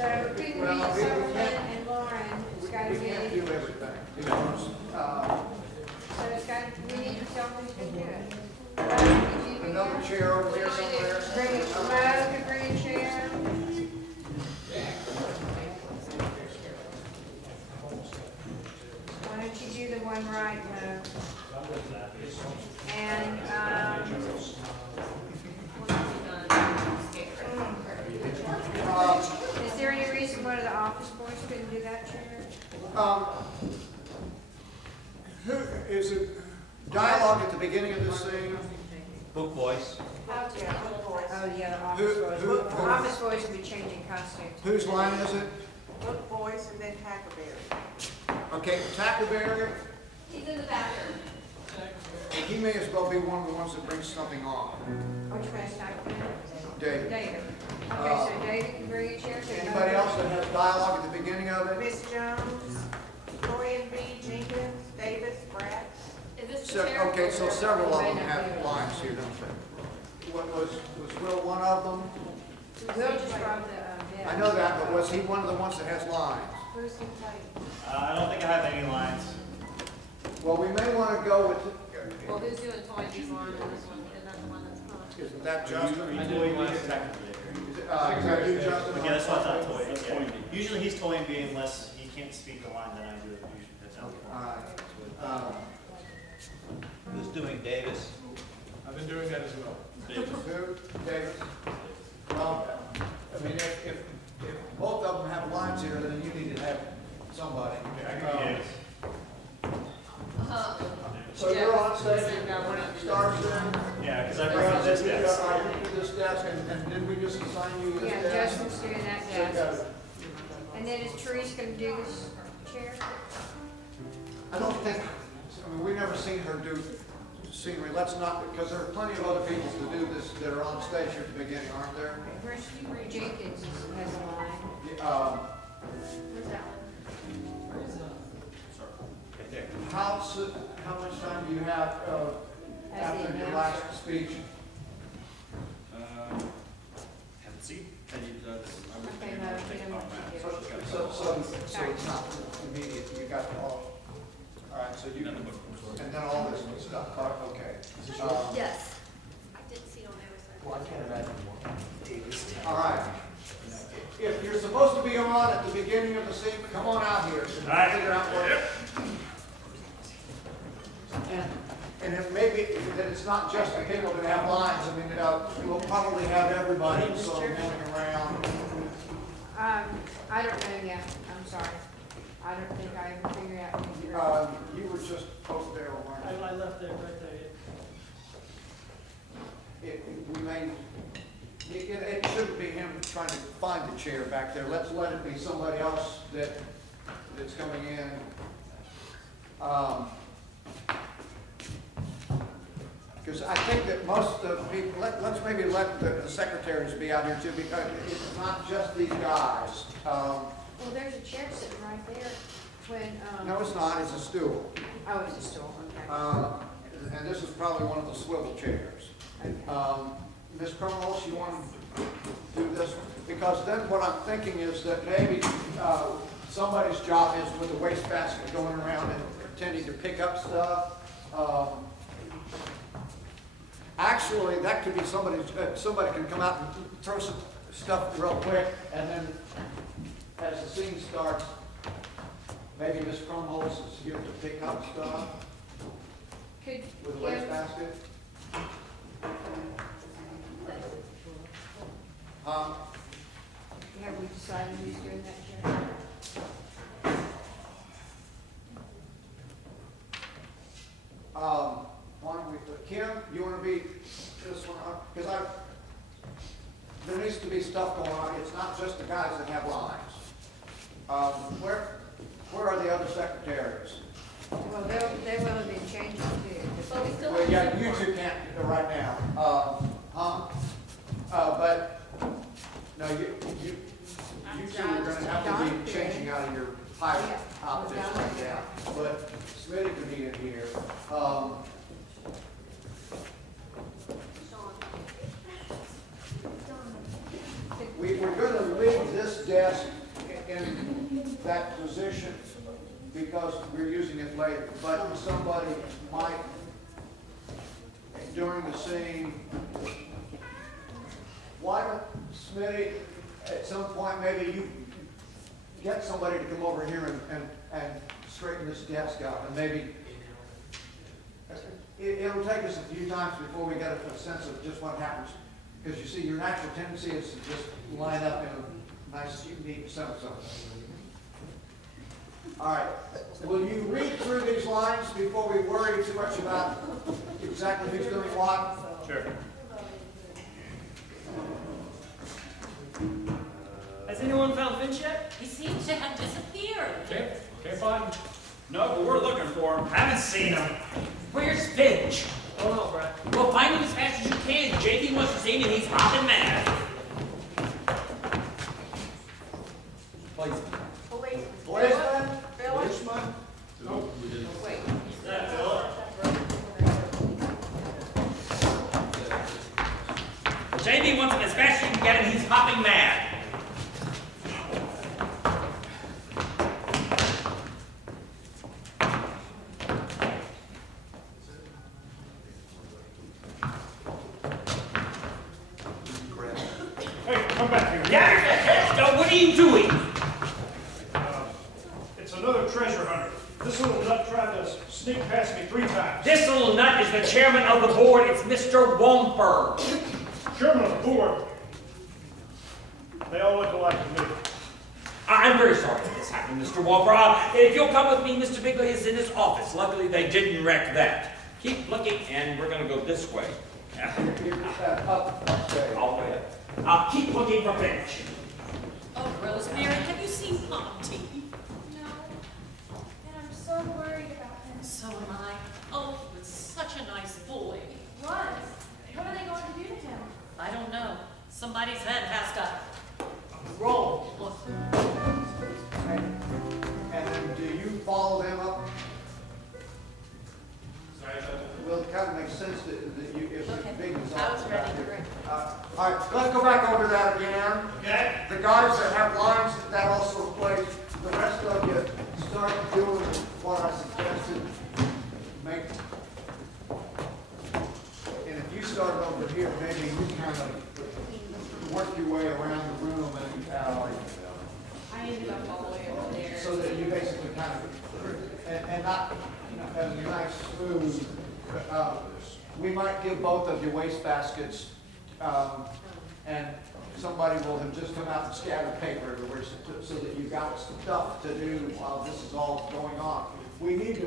So couldn't Well, be we Sullivan can't- and Lauren, it's gotta We be, can't do everything, because, so it's got, we need to tell who's gonna do it. Did you do another that? chair over there somewhere. Bring it, Mo to bring a chair. Why don't you do the one right, Mo? And, is there any reason one of the office boys couldn't do that chair? Who, is it dialogue at the beginning of this thing? Book voice. Oh, yeah, the Who- office boys. who- The office boys will be changing costumes. Whose line is it? Book Boys and then Tackleberry. Okay, Tackleberry, He's in the bathroom. he may as well be one of the ones that brings something on. Which one's not David. David. Okay, so David can bring a chair. so Anybody else that has dialogue at the beginning of it? Miss Jones, Dorian B. Jenkins, Davis, Bratz. Is this the So, chair? okay, so several of them have lines here, don't they? What was Will one of them? Will just brought the, bid. I know that, but was he one of the ones that has lines? Who's gonna play? I don't think I have any lines. Well, we may want to go with, Well, who's doing Toynbee's line and this one, is that the one that's on? isn't that Are Justin? you toying me or technically? Is that you, Justin? Yeah, that's why I thought toy. Yeah. Usually he's toying me unless he can't speak the line that I do. Usually that's how All right. Who's doing Davis? I've been doing that as well. Who? David? Well, I mean, if both of them have lines here, then you need to have somebody. Yes. So you're on stage, and when it starts then? Yeah, because I bring up this desk. All right, you do this desk, and did we just assign you this Yeah, desk? Justin's doing that So you got desk. it. And then is Therese gonna do this chair? I don't think, I mean, we've never seen her do scenery, let's not, because there are plenty of other people to do this that are on stage here at the beginning, aren't there? Where's Jenkins has a line? Where's that one? Right there. How much time do you have, As after the your announcer. last speech? Haven't seen. Okay, no, he doesn't want to do it. So it's not immediate, you got all right, so you, and then all this stuff, okay. Yes. I didn't see it on there, so. Well, I can't imagine more. All right. If you're supposed to be on at the beginning of the scene, come on out here. So we can figure out what. And if maybe that it's not just the people that have lines, I mean, we'll probably have everybody sort of running around. I don't know yet, I'm sorry. I don't think I ever figured out. You were just over there, weren't you? I left it right there. We may, it shouldn't be him trying to find the chair back there. Let's let it be somebody else that's coming in. Because I think that most of the people, let's maybe let the secretaries be out here too, because it's not just these guys. Well, there's a chair sitting right there when, No, it's not, it's a stool. oh, it's a stool, okay. And this is probably one of the swivel chairs. Okay. Ms. Crumwell, you want to do this one? Because then what I'm thinking is that maybe somebody's job is with a wastebasket going around and pretending to pick up stuff. Actually, that could be somebody can come out and throw some stuff real quick, and then as the scene starts, maybe Ms. Crumholz is here to pick up stuff Could with a Kim, wastebasket. have we decided who's doing that chair? Why don't we, Kim, you want to be this one, because there needs to be stuff going on. It's not just the guys that have lines. Where are the other secretaries? Well, they will have been changing too. Well, we still Well, yeah, have. you two can't right now. But, no, you two are gonna have to be changing out of your pilot outfits right now. But Smitty could be in here. We we're gonna leave this desk in that position because we're using it later, but somebody might, during the scene, why don't, Smitty, at some point, maybe you get somebody to come over here and straighten this desk out, and maybe, it'll take us a few times before we get a sense of just what happens. Because you see, your natural tendency is to just line up in a nice, neat semicircle. All right, will you read through these lines before we worry too much about exactly who's doing what? Sure. Has anyone found Finch yet? He seems to have disappeared. Can't find him. No, but we're looking for him. Haven't seen him. Where's Finch? I don't know, Brad. Well, find him as fast as you can. JD wants to see him and he's hopping mad. Policeman. Policeman? Phyllis? Policeman? Wait. That's Philip. JD wants him as fast as you can get him. He's hopping mad. Hey, come back here. Yeah, so what are you doing? It's another treasure hunter. This little nut tried to sneak past me 3 times. This little nut is the chairman of the board. It's Mr. Womper. Chairman of the board. They all look alike to me. I'm very sorry that this happened, Mr. Womper. If you'll come with me, Mr. Bigley is in his office. Luckily, they didn't wreck that. Keep looking, and we're going to go this way. Upstairs. All the way up. Keep looking for Finch. Oh, Rosemary, have you seen Monty? No, and I'm so worried about him. So am I. Oh, he was such a nice boy. Was? What are they going to do to him? I don't know. Somebody's head has to roll. Look. And then do you follow them up? Well, it kind of makes sense that you, if the big is I was all ready back to here. rip. All right, let's go back over that again. Okay. The guys that have lines, that also plays. The rest of you start doing what I suggested. Make, and if you start over here, maybe you kind of work your way around the room and I ended up all the way over there. so that you basically kind of, and not, as a nice smooth, we might give both of you waste baskets, and somebody will have just come out and scattered paper everywhere so that you've got stuff to do while this is all going on. We need to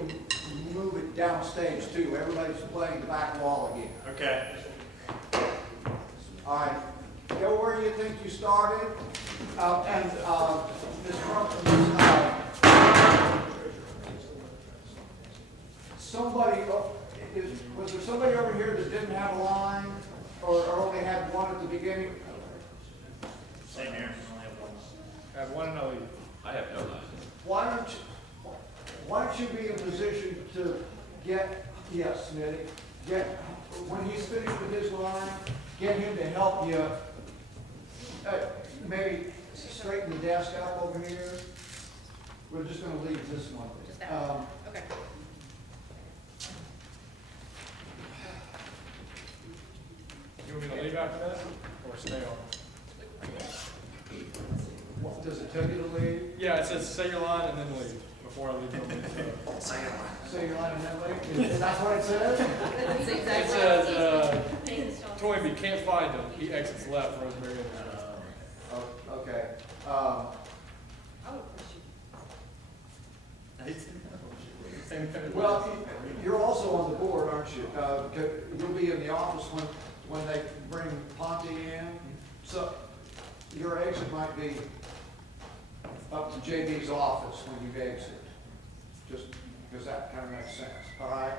move it downstage too. Everybody's playing the back wall again. Okay. All right, go where you think you started, and Ms. Crumpton, somebody, was there somebody over here that didn't have a line, or only had one at the beginning? Same here. Only have one. I have one and I'll leave. I have no line. Why don't you be in position to get, yes, Smitty, when he's finished with his line, get him to help you, maybe straighten the desk out over here. We're just gonna leave this one. Just that one. Okay. You want me to leave after that or stay on? Does it tell you to leave? Yeah, it says say your line and then leave before I leave. Say your line and then leave? Is that what it says? That's It exactly says, Toynbee can't find him. He exits left, Rosemary. Okay. Well, you're also on the board, aren't you? You'll be in the office when they bring Ponte in. So your exit might be up to JD's office when you exit. Just because that kind of makes sense. All right?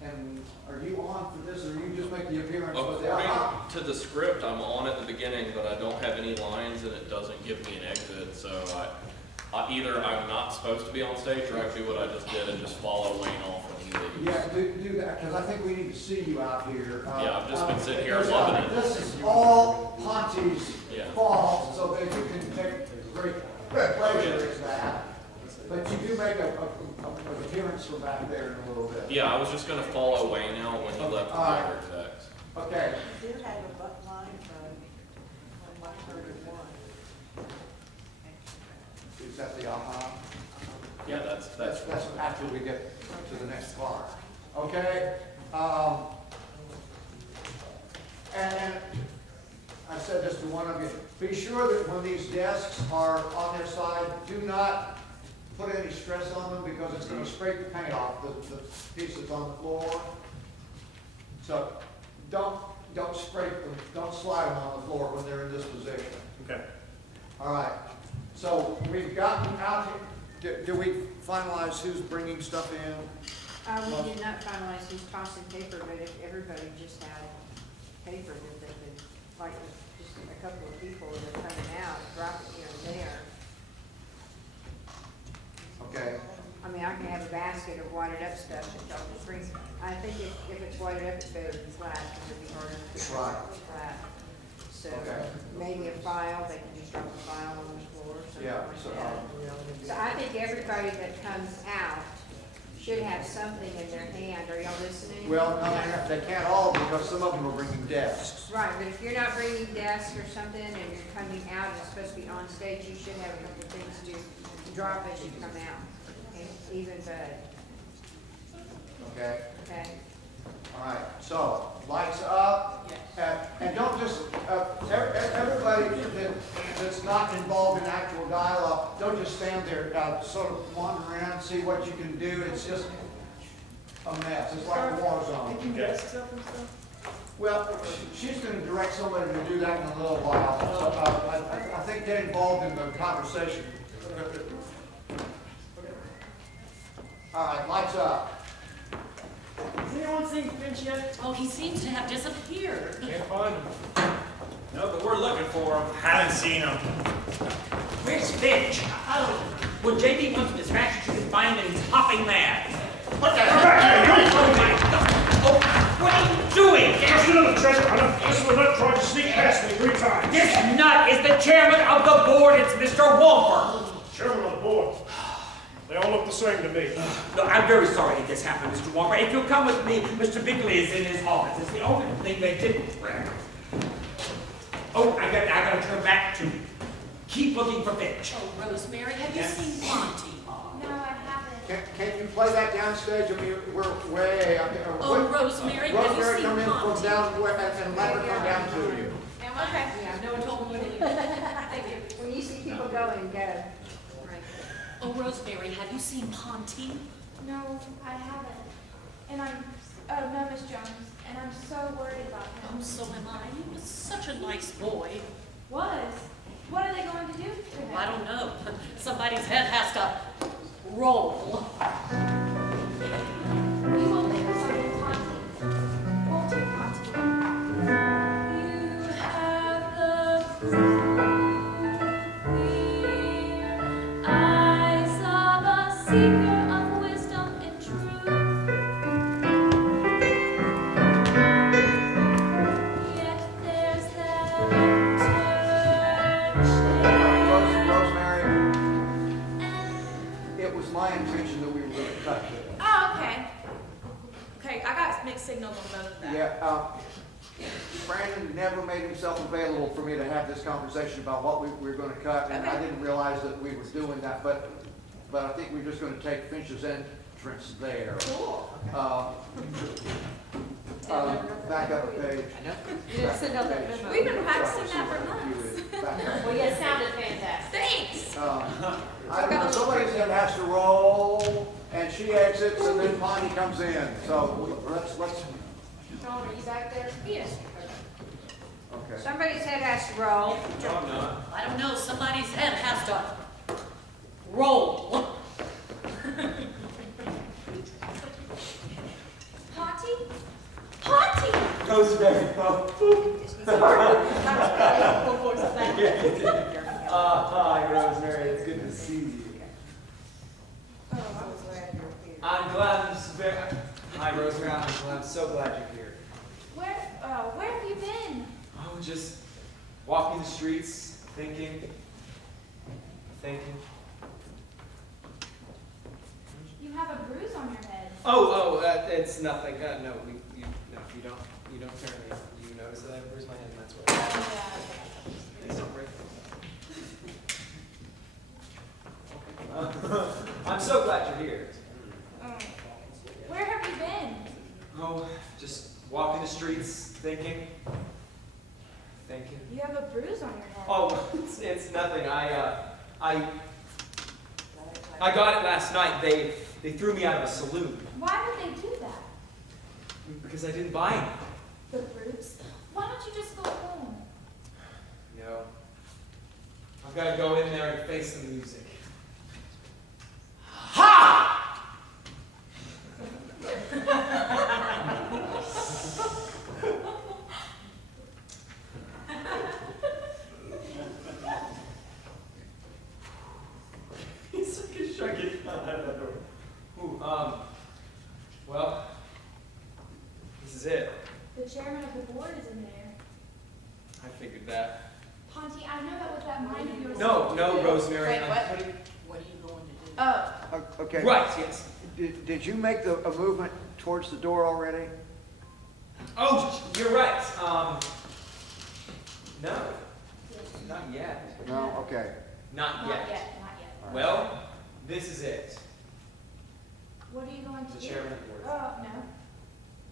And are you on for this, or you just make the appearance? with the- According to the script, I'm on at the beginning, but I don't have any lines and it doesn't give me an exit, so Either I'm not supposed to be on stage, or I do what I just did and just follow Wayne off when he leaves. Yeah, do that, because I think we need to see you out here. Yeah, I've just been sitting here this, loving it. This is all Ponty's Yeah. fault, so that you can take great pleasure in that. But you do make an appearance from back there in a little bit. Yeah, I was just gonna follow Wayne out when he left the Tiger Execs. Okay, You do have a butt line from 131. is that the aha? Yeah, that's That's after we get to the next part. Okay, and I said this to one of you, be sure that when these desks are on their side, do not put any stress on them because it's gonna scrape the paint off the pieces on the floor. So don't scrape them, don't slide them on the floor when they're in this position. Okay. All right, so we've gotten out here, do we finalize who's bringing stuff in? We did not finalize who's tossing paper, but if everybody just had paper that they could, like, just a couple of people that are coming out, drop it here and there. Okay, I mean, I can have a basket of wadded up stuff that y'all can bring. I think if it's wadded up, it's better than flat, because it'd be harder to put Right. it flat. So Okay. maybe a file, they can just drop a file on the floor or something Yeah, like so, that. So I think everybody that comes out should have something in their hand. Are y'all listening? well, no, they can't all because some of them are bringing desks. Right, but if you're not bringing desks or something and you're coming out and it's supposed to be on stage, you should have a couple of things to drop as you come out. Okay, even Bud, Okay, okay? all right, so lights up. And don't just, everybody that's not involved in actual dialogue, don't just stand there, sort of wander around, see what you can do. It's just a mess. It's like a war zone. Well, she's going to direct somebody to do that in a little while. So I think get involved in the conversation. All right, lights up. Has anyone seen Finch yet? Oh, he seems to have disappeared. Can't find him. No, but we're looking for him. Haven't seen him. Where's Finch? Oh, when JD wants to distract you, you can find him and he's hopping mad. What the heck? Oh my God! Oh, what are you doing? Just another treasure hunter. This one nut tried to sneak past me 3 times. This nut is the chairman of the board. It's Mr. Walker. Chairman of the board. They all look the same to me. No, I'm very sorry that this happened, Mr. Walker. If you'll come with me, Mr. Bigley is in his office. It's the only thing they didn't bring. Oh, I gotta turn back to keep looking for Finch. Oh, Rosemary, have you Yes. seen Monty? No, I haven't. Can you play that downstage? I mean, we're way up there. Oh, Rosemary, have you Rosemary, seen come in from Monty? down, and let her come down to you. Am I? Okay, no one told me you didn't. Thank you. When you see people going, go. Right. Oh, Rosemary, have you seen Ponty? No, I haven't. And no, Miss Jones, and I'm so worried about Oh, him. so am I. He was such a nice boy. Was? What are they going to do to him? I don't know. Somebody's head has to roll. We will think of something, Ponty. Won't you, Ponty? You have the clear eyes of a seeker of wisdom and truth. Yet there's that Rosemary, and it was my intention that we were going to cut this. oh, okay. Okay, I got mixed signals on both of that. Yeah, Brandon never made himself available for me to have this conversation about what we were going to cut, and I Okay. didn't realize that we were doing that, but I think we're just going to take Finch's entrance there. Cool. Back up a page. You didn't send out that memo. We've been practicing that for months. Well, yeah, it sounded fantastic. Thanks. I don't know, somebody said has to roll, and she exits, and then Bonnie comes in, so let's, Dawn, are you back there? Yes. okay. Somebody's head has to roll. I'm not. I don't know. Somebody's head has to roll. Ponty? Ponty! Rosemary, Full voice of that. Hi, Rosemary. It's good to see you. Oh, I'm glad you're here. I'm glad I'm very. Hi, Rosemary. I'm so glad you're here. Where have you been? Oh, just walking the streets, thinking. You have a bruise on your head. It's nothing. No, you don't turn me. You notice that I bruised my head, and that's what. Please don't break it. I'm so glad you're here. Where have you been? Oh, just walking the streets, thinking. You have a bruise on your head. Oh, it's nothing. I got it last night. They threw me out of a saloon Why would they do that? because I didn't buy any. The brutes. Why don't you just go home? No. I've got to go in there and face the music. Ha! He's like a shrunken out of that door. Ooh, well, this is it. The chairman of the board is in there. I figured that. Ponty, I know that was that mind of yours. No, Rosemary. Wait, I'm what? putting- What are you going to do? Oh, Okay. Right, yes. Did you make a movement towards the door already? Oh, you're right. No, not yet. No? Okay. Not not yet. yet, not yet. Well, this is it. What are you going to The do? chairman of the board. Oh, no.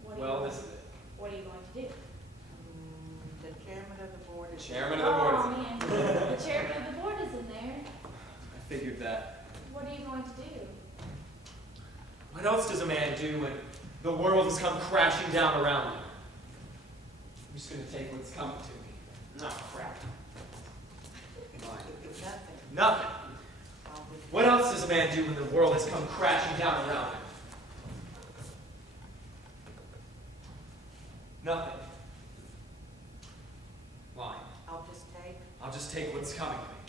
What are you Well, going- this is it. What are you going to do? The chairman of the board is. Chairman of the board. Oh, man. The chairman of the board is in there. I figured that. What are you going to do? What else does a man do when the world has come crashing down around him? I'm just going to take what's coming to me. No, crap. Nothing. Nothing. What else does a man do when the world has come crashing down around him? Nothing. Lying. I'll just take. I'll just take what's coming to me.